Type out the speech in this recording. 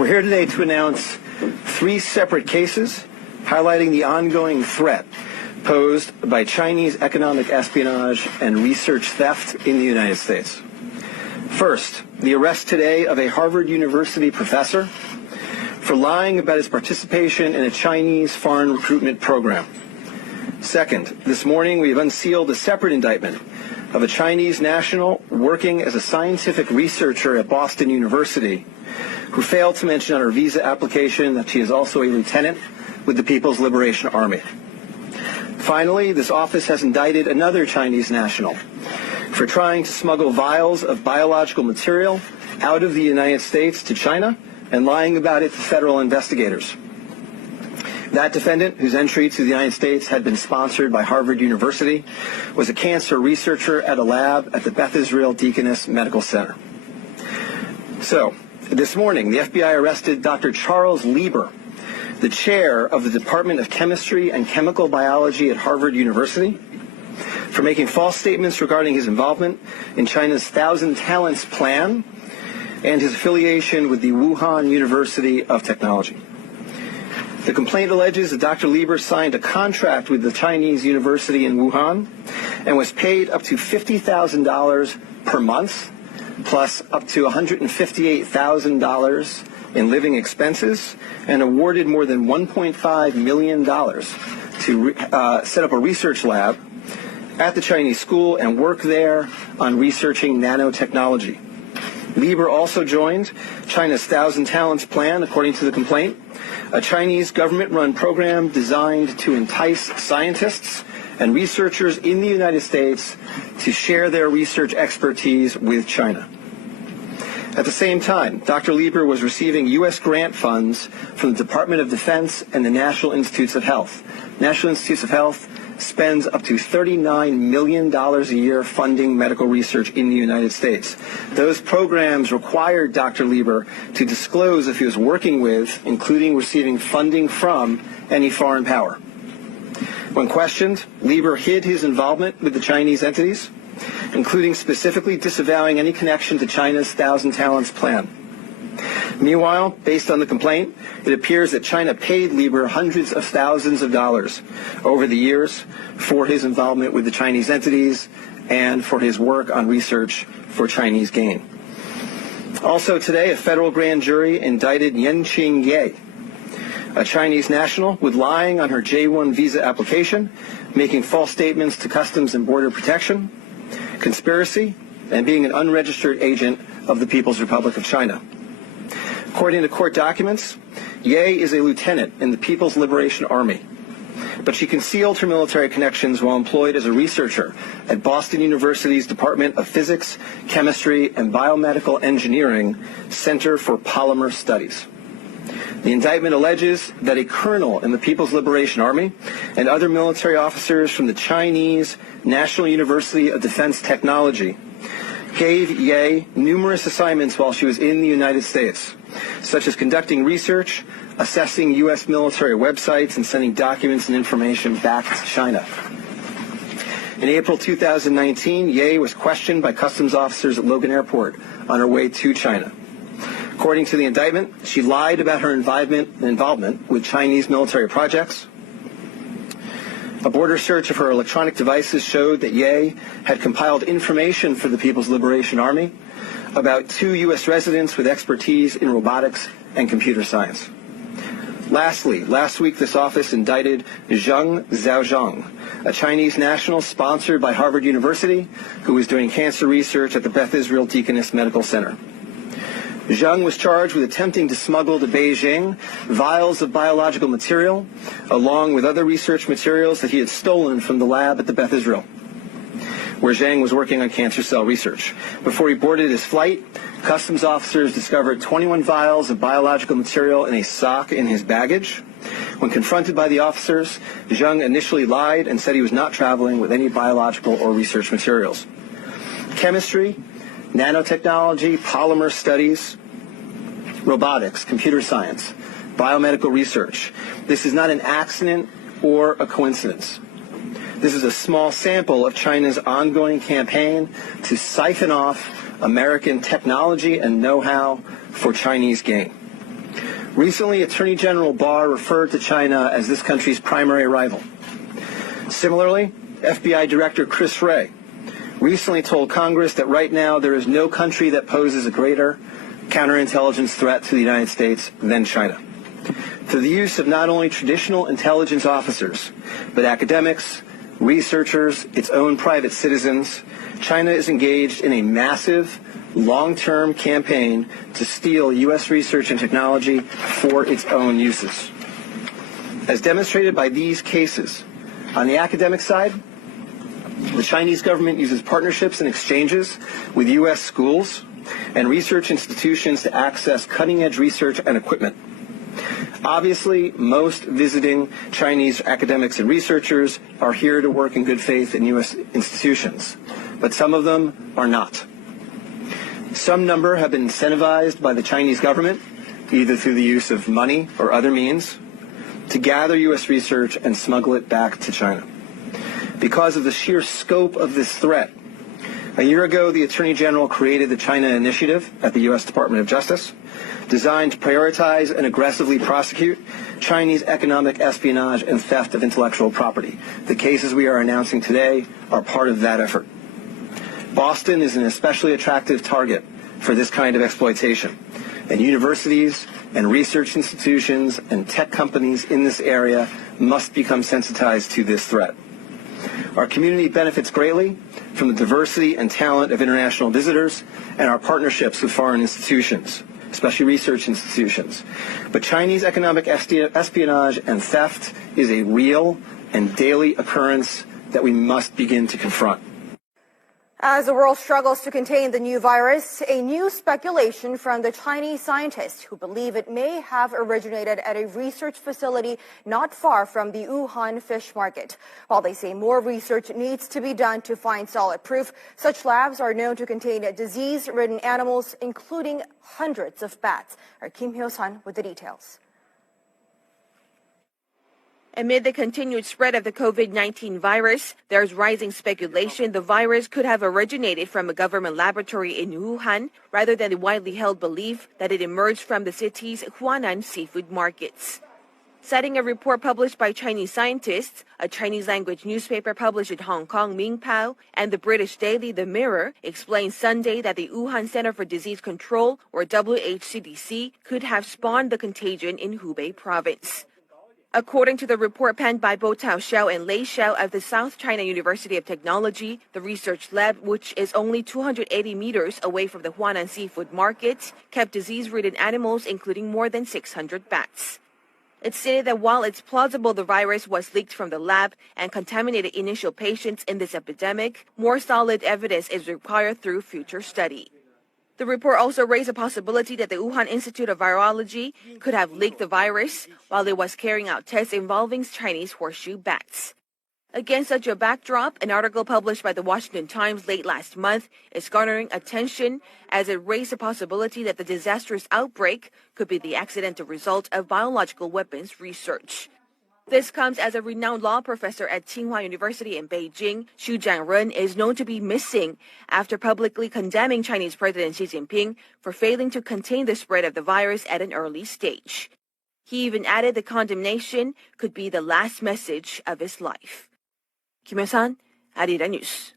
We're here today to announce 3 separate cases highlighting the ongoing threat posed by Chinese economic espionage and research theft in the United States. First, the arrest today of a Harvard University professor for lying about his participation in a Chinese foreign recruitment program. Second, this morning we have unsealed a separate indictment of a Chinese national working as a scientific researcher at Boston University who failed to mention on her visa application that she is also a lieutenant with the People's Liberation Army. Finally, this office has indicted another Chinese national for trying to smuggle vials of biological material out of the United States to China and lying about it to federal investigators. That defendant, whose entry to the United States had been sponsored by Harvard University, was a cancer researcher at a lab at the Beth Israel Deaconess Medical Center. So, this morning, the FBI arrested Dr. Charles Lieber, the chair of the Department of Chemistry and Chemical Biology at Harvard University, for making false statements regarding his involvement in China's Thousand Talents Plan and his affiliation with the Wuhan University of Technology. The complaint alleges that Dr. Lieber signed a contract with the Chinese university in Wuhan and was paid up to $50,000 per month, plus up to $158,000 in living expenses, and awarded more than $1.5 million to set up a research lab at the Chinese school and work there on researching nanotechnology. Lieber also joined China's Thousand Talents Plan, according to the complaint, a Chinese government-run program designed to entice scientists and researchers in the United States to share their research expertise with China. At the same time, Dr. Lieber was receiving U.S. grant funds from the Department of Defense and the National Institutes of Health. National Institutes of Health spends up to $39 million a year funding medical research in the United States. Those programs required Dr. Lieber to disclose if he was working with, including receiving funding from, any foreign power. When questioned, Lieber hid his involvement with the Chinese entities, including specifically disavowing any connection to China's Thousand Talents Plan. Meanwhile, based on the complaint, it appears that China paid Lieber hundreds of thousands of dollars over the years for his involvement with the Chinese entities and for his work on research for Chinese gain. Also today, a federal grand jury indicted Yanqing Ye, a Chinese national, with lying on her J-1 visa application, making false statements to Customs and Border Protection, conspiracy, and being an unregistered agent of the People's Republic of China. According to court documents, Ye is a lieutenant in the People's Liberation Army, but she concealed her military connections while employed as a researcher at Boston University's Department of Physics, Chemistry, and Biomedical Engineering Center for Polymer Studies. The indictment alleges that a colonel in the People's Liberation Army and other military officers from the Chinese National University of Defense Technology gave Ye numerous assignments while she was in the United States, such as conducting research, assessing U.S. military websites, and sending documents and information back to China. In April 2019, Ye was questioned by customs officers at Logan Airport on her way to China. According to the indictment, she lied about her involvement with Chinese military projects. A border search of her electronic devices showed that Ye had compiled information for the People's Liberation Army about 2 U.S. residents with expertise in robotics and computer science. Lastly, last week this office indicted Zheng Zhaozhang, a Chinese national sponsored by Harvard University who was doing cancer research at the Beth Israel Deaconess Medical Center. Zheng was charged with attempting to smuggle to Beijing vials of biological material, along with other research materials that he had stolen from the lab at the Beth Israel, where Zheng was working on cancer cell research. Before he boarded his flight, customs officers discovered 21 vials of biological material in a sock in his baggage. When confronted by the officers, Zheng initially lied and said he was not traveling with any biological or research materials. Chemistry, nanotechnology, polymer studies, robotics, computer science, biomedical research. This is not an accident or a coincidence. This is a small sample of China's ongoing campaign to siphon off American technology and know-how for Chinese gain. Recently, Attorney General Barr referred to China as this country's primary rival. Similarly, FBI Director Chris Wray recently told Congress that right now there is no country that poses a greater counterintelligence threat to the United States than China. Through the use of not only traditional intelligence officers, but academics, researchers, its own private citizens, China is engaged in a massive, long-term campaign to steal U.S. research and technology for its own uses. As demonstrated by these cases, on the academic side, the Chinese government uses partnerships and exchanges with U.S. schools and research institutions to access cutting-edge research and equipment. Obviously, most visiting Chinese academics and researchers are here to work in good faith in U.S. institutions, but some of them are not. Some number have been incentivized by the Chinese government, either through the use of money or other means, to gather U.S. research and smuggle it back to China. Because of the sheer scope of this threat, a year ago, the Attorney General created the China Initiative at the U.S. Department of Justice, designed to prioritize and aggressively prosecute Chinese economic espionage and theft of intellectual property. The cases we are announcing today are part of that effort. Boston is an especially attractive target for this kind of exploitation, and universities and research institutions and tech companies in this area must become sensitized to this threat. Our community benefits greatly from the diversity and talent of international visitors and our partnerships with foreign institutions, especially research institutions. But Chinese economic espionage and theft is a real and daily occurrence that we must begin to confront. As the world struggles to contain the new virus, a new speculation from the Chinese scientists who believe it may have originated at a research facility not far from the Wuhan fish market. While they say more research needs to be done to find solid proof, such labs are known to contain disease-ridden animals, including hundreds of bats. Our Kim Hyo-sun with the details. Amid the continued spread of the COVID-19 virus, there's rising speculation the virus could have originated from a government laboratory in Wuhan, rather than the widely held belief that it emerged from the city's Huanan seafood markets. Citing a report published by Chinese scientists, a Chinese-language newspaper published in Hong Kong, Mingpao, and the British daily The Mirror explained Sunday that the Wuhan Center for Disease Control, or WHCDC, could have spawned the contagion in Hubei province. According to the report penned by Bo Tao-xiao and Lei Xiao of the South China University of Technology, the research lab, which is only 280 meters away from the Huanan seafood market, kept disease-ridden animals, including more than 600 bats. It stated that while it's plausible the virus was leaked from the lab and contaminated initial patients in this epidemic, more solid evidence is required through future study. The report also raised a possibility that the Wuhan Institute of Virology could have leaked the virus while it was carrying out tests involving Chinese horseshoe bats. Against such a backdrop, an article published by the Washington Times late last month is garnering attention as it raised the possibility that the disastrous outbreak could be the accidental result of biological weapons research. This comes as a renowned law professor at Tsinghua University in Beijing, Xu Jianren, is known to be missing after publicly condemning Chinese President Xi Jinping for failing to contain the spread of the virus at an early stage. He even added the condemnation could be the last message of his life. Kim Hyo-sun, Arirang News.